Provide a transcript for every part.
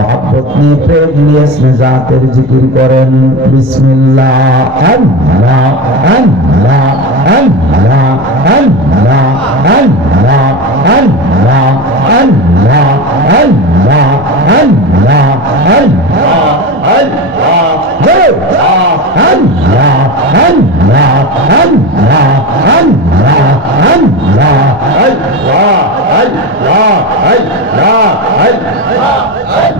মোহাব্বত নিয়ে প্রেম নিয়ে ইসমে জাতের জিকির করেন বিসমিল্লাহ আল্লাহ আল্লাহ আল্লাহ আল্লাহ আল্লাহ আল্লাহ আল্লাহ আল্লাহ আল্লাহ আল্লাহ আল্লাহ আল্লাহ আল্লাহ আল্লাহ জোরে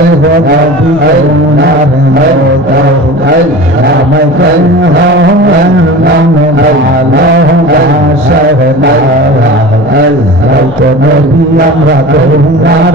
আমরা তোমার আমরা তোমার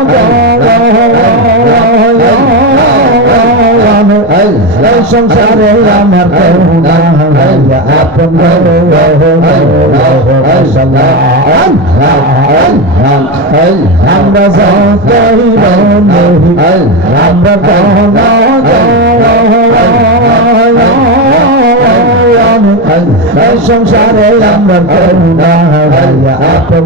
সংসারে আমার করুণা আপন আমরা যাই আমরা সংসারে আমরা আপন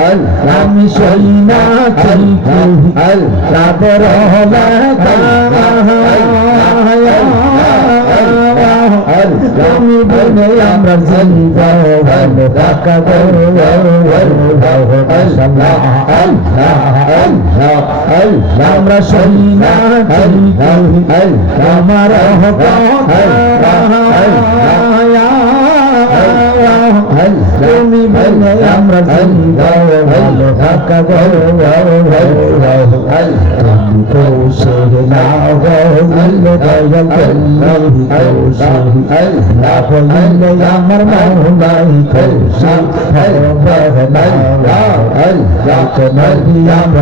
আমি সই না চলতে তাদের আমি বলে আমরা চলিব আমরা সই না চলতে আমার তুমি আমরা আমার মাই কৌশল আমরা তোমার আমরা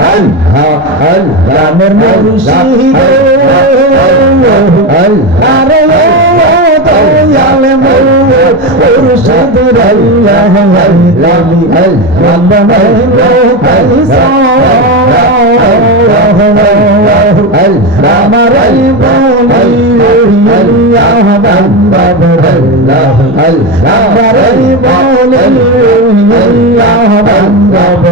রামের মুর্শিদ আরে দয়াল মুর্শিদ রাম রাম কাইসা রাম রাই বলি রাম রাম রাই বলি রাম রাম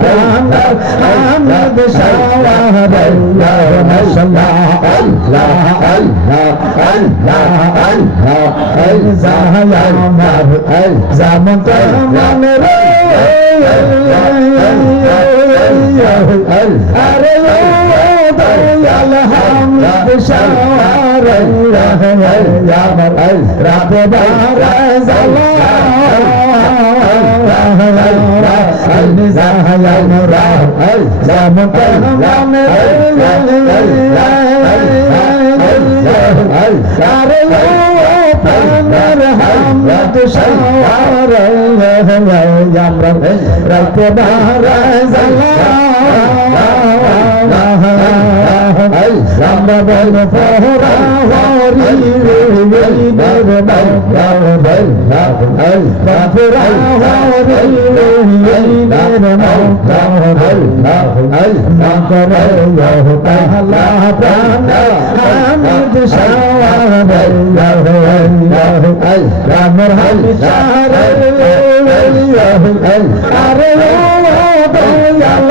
প্রাণ আহমদ শাওয়ার মাশাআল্লাহ আল্লাহ আল্লাহ আল্লাহ আল্লাহ জাহায়া মার জামান তামান রে আরে দয়াল হামিদ শাওয়ার রাত বারা ও প্রাণের হামদ আমরা রাতে বারা জালা বল ফোরা হরি হরি দের বাবা ফোরা হরি হরি দের বাবা না করে তাহলা প্রাণ হামিদ শাওয়ার রামর হামিদ শাওয়ার আরে ও দয়াল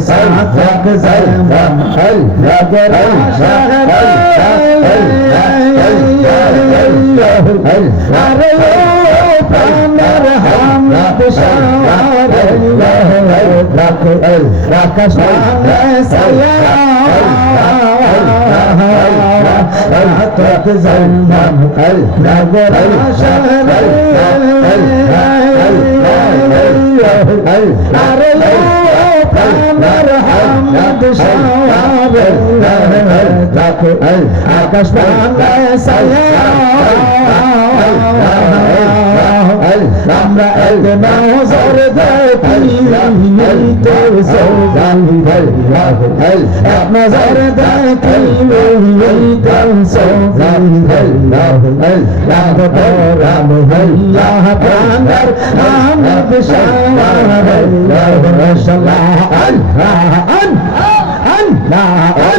আল্লাহ সাহাক জামান আল্লাহ গরা আরে ও প্রাণের হামদ শাওয়ার রাকাশ তক জন্ম শাওয়ার আকাশ আমরা এক নজর দেখি তো সৌগানি এক নজর দেখি তো সৌগানি রাম রাম হইয়া প্রাণর আহমদ শাহ সাল্লাহ আল্লাহ আল্লাহ আল্লাহ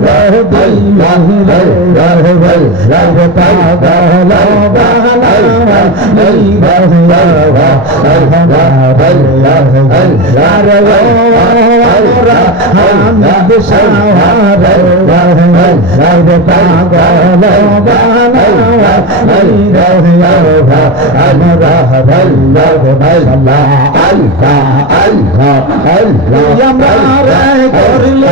আল্লাহ হল শাহরাই আরে আমরা রাই বলি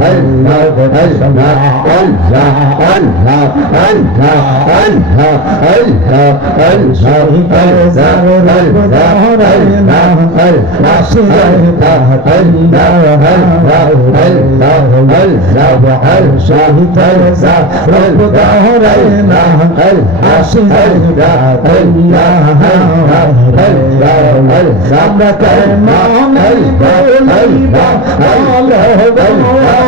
আমরা আমরা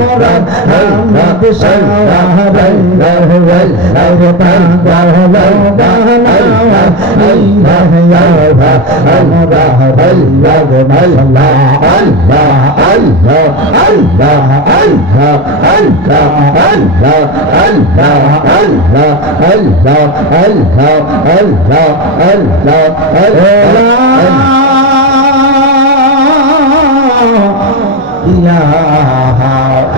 আমরা